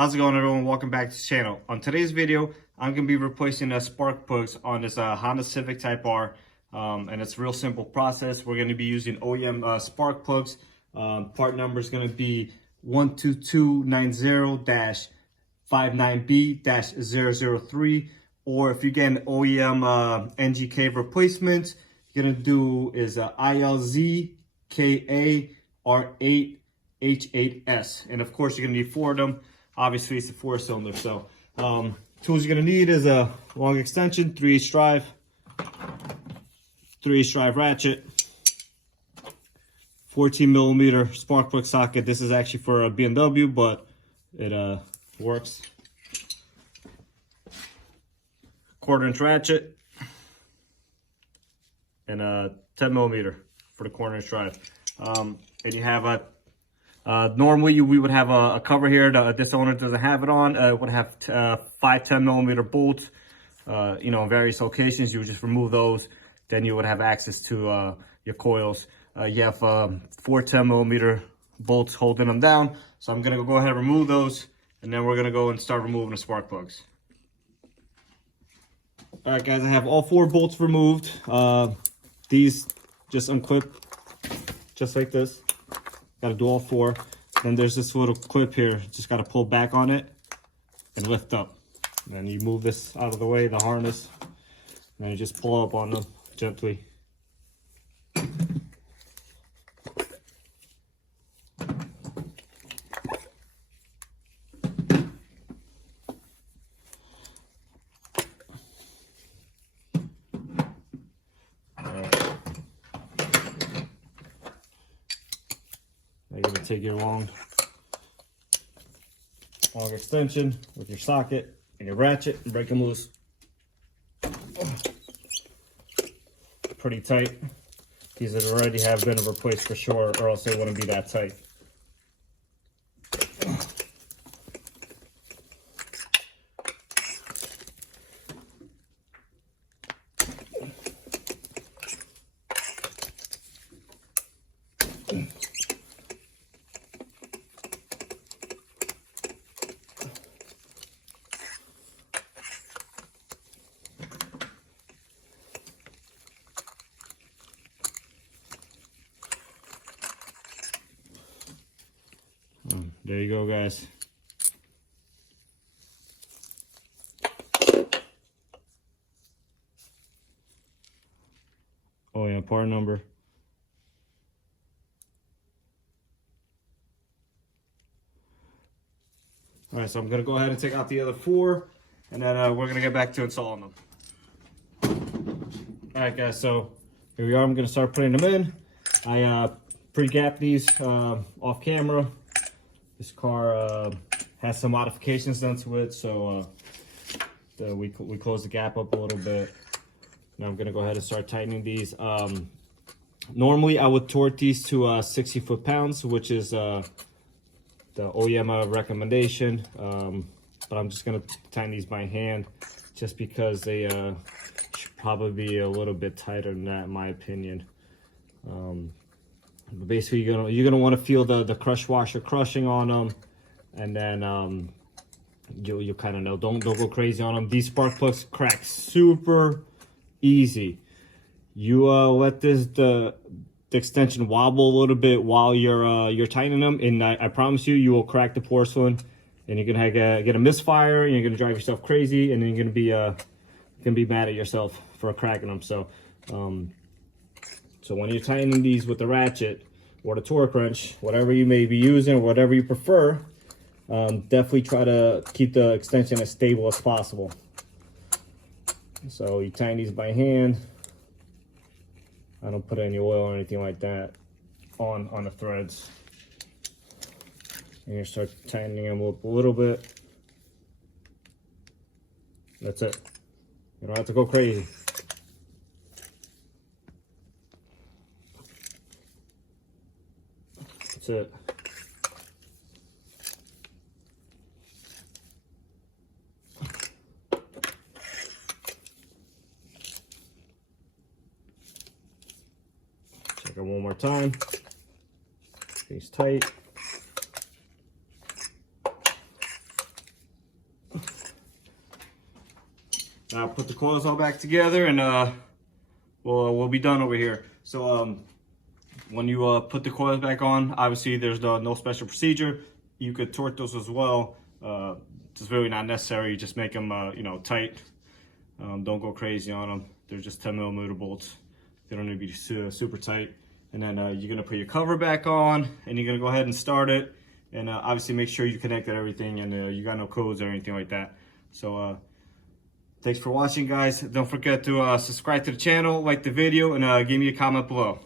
How's it going, everyone? Welcome back to the channel. On today's video, I'm going to be replacing the spark plugs on this Honda Civic Type R, and it's a real simple process. We're going to be using OEM spark plugs. Part number is going to be 12290-59B-003, or if you get an OEM NGK replacement, you're going to do is ILZKAR8H8S, and of course you're going to need 4 of them. Obviously, it's a 4-cylinder. So, tools you're gonna need is a long extension, 3/8 drive, 3/8 drive ratchet, 14mm spark plug socket. This is actually for a BMW, but it works. 1/4-inch ratchet, and a 10mm for the 1/4-inch drive. And you have a normally we would have a cover here. This owner doesn't have it on. It would have 5 10mm bolts. In various locations. You would just remove those. Then you would have access to your coils. You have 4 10mm bolts holding them down. So I'm gonna go ahead and remove those, and then we're gonna go and start removing the spark plugs. All right, guys, I have all 4 bolts removed. These just unclip just like this. Got to do all 4. Then there's this little clip here. Just got to pull back on it and lift up. And then you move this out of the way, the harness. And then you just pull up on them gently. You're going to take your long extension with your socket and your ratchet and break them loose. Pretty tight. These would already have been replaced for sure, or else they wouldn't be that tight. There you go, guys. Oh yeah, part number. All right, so I'm gonna go ahead and take out the other 4, and then we're gonna get back to installing them. All right, guys, so here we are. I'm gonna start putting them in. I pre-gapped these off camera. This car has some modifications done to it, so we closed the gap up a little bit. Now I'm gonna go ahead and start tightening these. Normally I would torque these to 60 foot-pounds, which is the OEM recommendation, but I'm just gonna tighten these by hand just because they should probably be a little bit tighter than that, in my opinion. But basically, you're gonna want to feel the crush washer crushing on them, and then you'll kind of know. Don't go crazy on them. These spark plugs crack super easy. You let the extension wobble a little bit while you're tightening them, and I promise you will crack the porcelain, and you're gonna get a misfire, and you're gonna drive yourself crazy, and then you're gonna be mad at yourself for cracking them. So when you're tightening these with the ratchet or the torque wrench, whatever you may be using or whatever you prefer, definitely try to keep the extension as stable as possible. So you tighten these by hand. I don't put any oil or anything like that on the threads. And you start tightening them up a little bit. That's it. You don't have to go crazy. That's it. Check it one more time. Stays tight. Put the coils all back together, and we'll be done over here. So when you put the coils back on, obviously there's no special procedure. You could torque those as well. It's really not necessary. Just make them you know, tight. Don't go crazy on them. They're just 10mm bolts. They don't need to be super tight. And then you're gonna put your cover back on, and you're gonna go ahead and start it. And obviously make sure you connected everything, and you got no codes or anything like that. So thanks for watching, guys. Don't forget to subscribe to the channel, like the video, and give me a comment below.